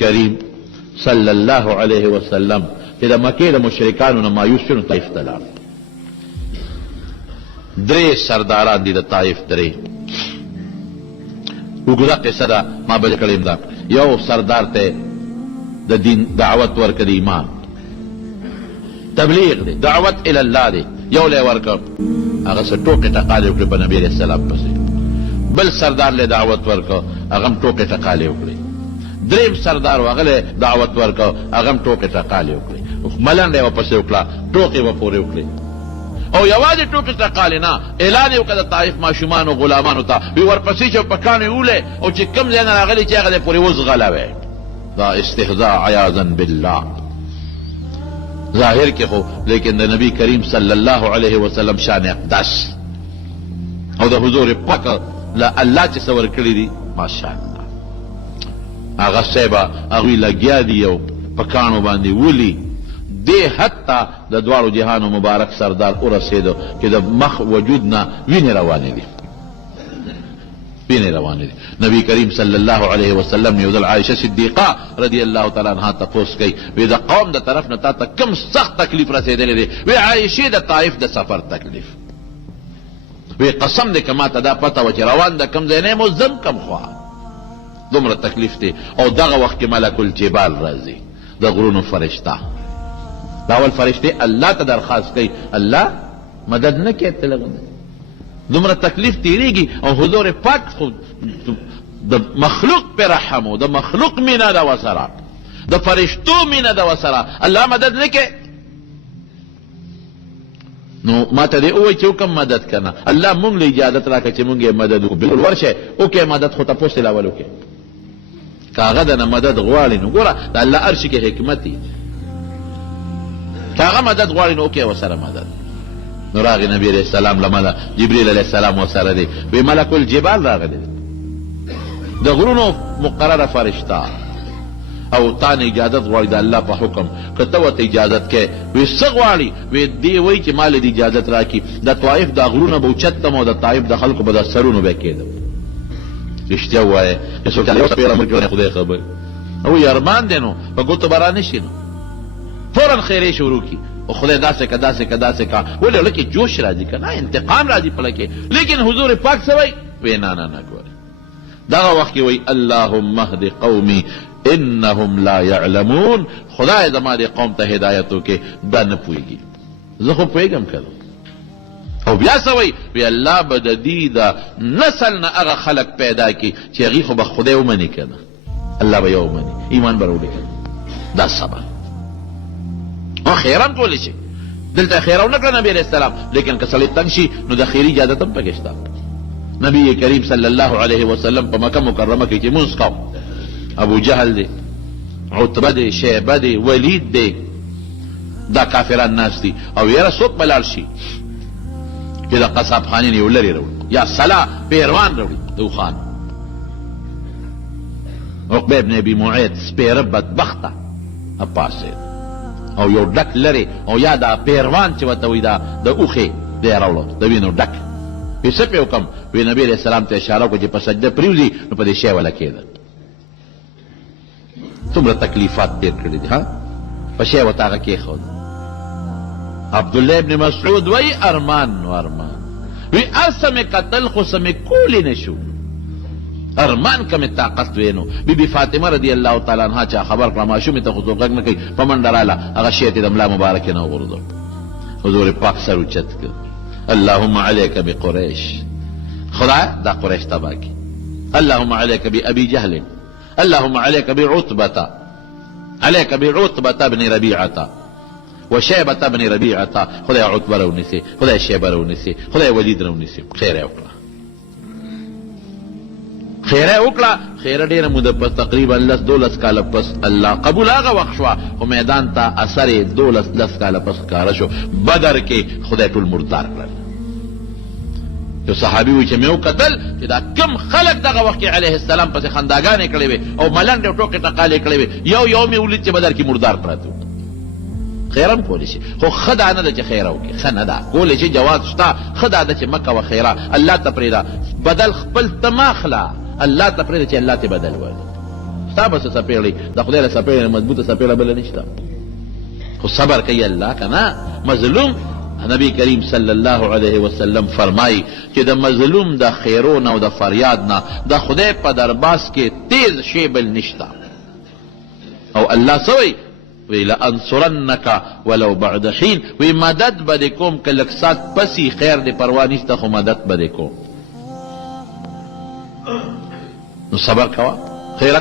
کریم صلی الله علیه وسلم چې د مکې د مشرکانو نه مایوس شو نو طایف ته لاړ. درې سرداران دي د طایف درې. اوږده قصه ده ما به کړې ده. یو سردار ته د دین دعوت ورکړه، د ایمان تبلیغ دی، دعوت الی الله دی. یو لی ورکړ هغه څه ټوکې ټقالې وکړې په نبي علیه السلام پسې. بل سردار لی دعوت ورکړ هغه هم ټوکې ټقالې وکړې. دریم سردار هغه لی دعوت ورکړ هغه هم ټوکې ټقالې وکړې. ملنډه یې ورپسې وکړه، ټوکې به پورې وکړې. او یوازې ټوکې ټقالې نه، اعلان یې وکړه د طایف ماشومانو غلامانو ته، وی ورپسې چې په کاڼو یې وولې او چې کوم ځای نه راغلي چې هغه دی پورې وځغلوی. دا استهزاء عیاذا بالله ظاهر کې خو، لیکن د نبی کریم صلی الله علیه وسلم شان اقدس او د حضور پاک له الله چې څه ورکړي دي ماشاءالله. هغه څه به هغوی لګیا دي او په کاڼو باندې ولي. دې حتی د دواړو جهانو مبارک سردار ورسېدو چې د مخ وجود نه وینې روانې دي، وینې روانې دي. نبی کریم صلی الله علیه وسلم یو ځل عایشه صدیقه رضی الله تعالی عنها تپوس کوي، وی د قوم د طرف نه تا ته کوم سخت تکلیف رسېدلی دی؟ وی عایشې د طایف د سفر تکلیف. وی قسم دی که ما ته دا پته وه چې روان د کوم ځای نه یم او ځم کوم خوا، دومره تکلیف دی. او دغه وخت کې ملک الجبال راځي، د غرونو فرشته. دا اول فرشته الله ته درخواست کوي، الله مدد نه کوي ته لږ دومره تکلیف تیریږي او حضور پاک خو د مخلوق پې رحم و، د مخلوق مینه ده ورسره، د فرشتو مینه ده ورسره، الله مدد نه کوي. نو ما ته دې ووایي چې وکم مدد که نه؟ الله مونږ له اجازت راکړه چې مونږ یې مدد وکړو. بلکل ورشئ وکړئ مدد، خو تپوس یې لاول وکړئ. که هغه د نه مدد غواړي نو ګوره د الله هر شي کې حکمت دی. که هغه مدد غواړي نو وکړئ ورسره مدد. نو راغی نبی علیہ السلام لمله جبریل علیہ السلام ورسره دی، وی ملک الجبال راغلی د غرونو مقرره فرشته او تا نه اجازت غواړي د الله په حکم. که ته ورته اجازت کوې وی څه غواړي؟ وی دې وایي چې ما له دې اجازت راکړي د طایف دا غرونه به اوچتم او د طایف د خلکو به دا سرونو به کېدم. رښتیا ووایې که څوک یو سپېره مړ کړي خدای خبر او ارمان دی نو په ګوتو به رانشي نو فوراً خیرې شروع کړي او خدای داسې که داسې که داسې که. ولې هلکې جوش راځي که نه، انتقام راځي په لکې. لیکن حضور پاک څه وایي؟ وی نه نه نه ګورې دغه وخت کې وایي اللهم اهد قومي انهم لا يعلمون. خدای زما دې قوم ته هدایت وکړي، دا نه پوهېږي، زه خو پوهېږم که او بیا څه وایي؟ وی الله به د دې د نسل نه هغه خلک پیدا کړي چې هغوی خو به خدای ومني که نه، الله به یې ومني، ایمان به راوړي که نه. دا صبر او خیرم کولی شي. دلته خیر ونه کړه نبی علیہ السلام، لیکن که سړی تنګ شي نو د خیري اجازت هم پکې شته. نبی کریم صلی الله علیه وسلم په مکه مکرمه کې چې مونځ کوو، ابو جهل دی، عتبه دی، شیبه دی، ولید دی، دا کافران ناست دي او یاره څوک به لاړ شي چې د قصاب خانې نه یو لرې راوړي یا سلا پیروان راوړي د اوښانو. عقبه ابن ابي معیط سپېره بدبخته پاڅېد او یو ډک لري او یا دا پیروان چې ورته وایي دا د اوښې دی راوړو د وینو ډک. وی څه پې وکړم؟ وی نبي علیه السلام ته اشاره وکړه چې په سجده پرېوځي نو په دې شی وله کېده. څومره تکلیفات تېر کړي دي ها، په شی ورته هغه کېښود. عبدالله ابن مسعود وایي ارمان نو ارمان، وی هر څه مې کتل خو څه مې کولی نه شو، ارمان که مې طاقت وی نو. بی بی فاطمه رضی الله تعالی عنها چا خبر کړه ماشومې ته خو څوک غږ نه کوي، په منډه راله هغه شی ته د ملا مبارکې نه وغورځو. حضور پاک سر اوچت کړ، اللهم علیک بقریش، خدای دا قریش تباه کړي. اللهم علیک بابي جهل، اللهم علیک بعتبة، علیک بعتبة بن ربیعة وشیبة بن ربیعة. خدای عتبه راونیسي، خدای شیبه راونیسي، خدای ولید راونیسي. خیر یې وکړه، خیره وکړه. خیره ډېره موده پس تقریبا 10-12 کاله پس الله قبول هغه وخت شوه خو میدان ته اثر یې 12 کاله پس ښکاره شو. بدر کې خدای ټول مردار کړل. یو صحابي وایي چې مې وکتل چې دا کم خلک دغه وخت کې علیه السلام پسې خنداګانې کړې وې او ملنډې او ټوکې ټقالې کړې وې. یو مې ولید چې بدر کې مردار پراته وو. خیره هم کولی شي خو ښه دا نه ده چې خیره وکړي، ښه نه ده، کولی شي جواز شته. ښه دا ده چې مه کوه خیره، الله ته پرېږده، بدل خپل ته مه اخله، الله ته پرېږده چې الله ته بدل وایي. ستا به څه څپېړې د خدای له څپېړې نه مضبوطه څپېړه بله نشته خو صبر کوي الله که نه مظلوم نبی کریم صلی الله علیه وسلم فرمایي چې د مظلوم د خیرون او د فریاد نه د خدای په درباس کې تیز شی بل نشته او الله څه وایي وی لانصرنک ولو بعد حین وی مدد به دې کوم که لږ ساعت پسې خیر دې پروا نشته خو مدد به دې کوم نو صبر کوه خیرک